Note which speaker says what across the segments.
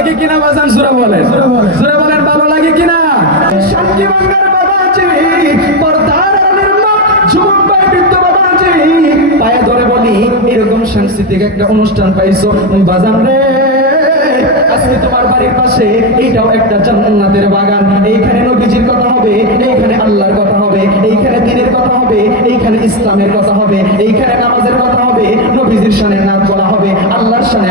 Speaker 1: লাগে কিনা বাজান সুরা বলেন। সুরা বলেন। ভালো লাগে কিনা? শান্তি বাংলার বাবাজি পর্দার যুবক ভাই বৃদ্ধ বাবাজি। পায়ে ধরে বলি এরকম সাংস্কৃতিক একটা অনুষ্ঠান পাইছো বাজান রে। আজকে তোমার বাড়ির পাশে এইটাও একটা জান্নাতের বাগান। এইখানে নবীজির কথা হবে এইখানে আল্লাহর কথা হবে এইখানে দিনের কথা হবে এইখানে ইসলামের কথা হবে এইখানে নামাজের কথা হবে নবীজির শানে নাচ বলা হবে আল্লাহর শানে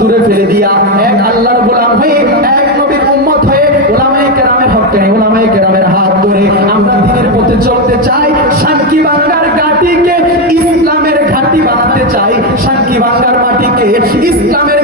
Speaker 1: দূরে ফেলে দিয়া এক আল্লাহর গোলাম হয়ে, এক নবীর উম্মত হয়ে ওলামাই কেরামের হককে ওলামাই কেরামের হাত ধরে আমরা দিনের পথে চলতে চাই। শান্তি বাংলার ঘাটিকে ইসলামের ঘাটি বানাতে চাই। শান্তি বাংলার মাটিকে ইসলামের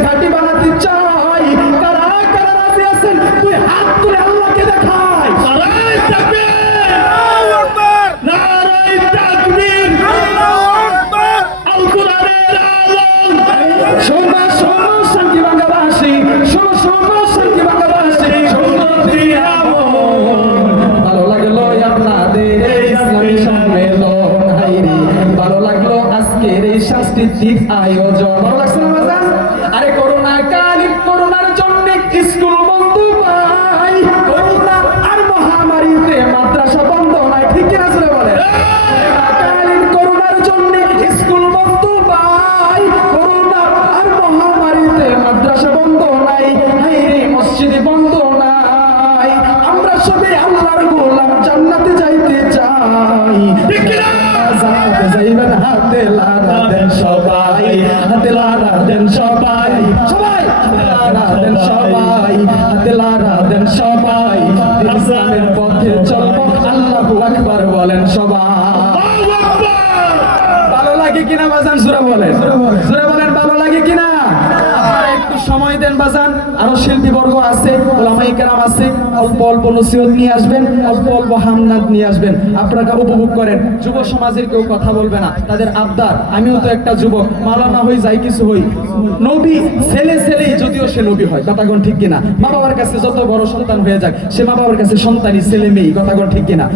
Speaker 1: সাংস্কৃতিক আয়োজন। ভালো লাগছে না বাজান? আরে করোনা কালীন করোনার জন্য স্কুল বন্ধ পাই। করোনা আর মহামারীতে মাদ্রাসা বন্ধ হয় ঠিক কিনা ছিল বলে? কালীন করোনার জন্য স্কুল বন্ধ পাই। করোনা আর মহামারীতে মাদ্রাসা বন্ধ সবাই সবাই। দেন সবাই হাতে দেন সবাই। ইসলামের পথে চলবো আল্লাহু আকবার বলেন সবাই। ভালো লাগে কিনা বাজান সুরা বলেন। সুরা বলেন ভালো লাগে কিনা? সময় দেন বাজান। আরও শিল্পী বর্গ আছে, ওলামাই আছে। অল্প অল্প নসিহত নিয়ে আসবেন, অল্প অল্প হামনাদ নিয়ে আসবেন। আপনারা উপভোগ করেন। যুব সমাজের কেউ কথা বলবে না। তাদের আবদার, আমিও তো একটা যুবক। মালানা হই, যাই কিছু হই। নবী, ছেলে ছেলেই যদিও সে নবী হয়। কথাগণ ঠিক কিনা? মা বাবার কাছে যত বড় সন্তান হয়ে যাক, সে মা বাবার কাছে সন্তানই ছেলে মেয়ে কথাগণ ঠিক কিনা?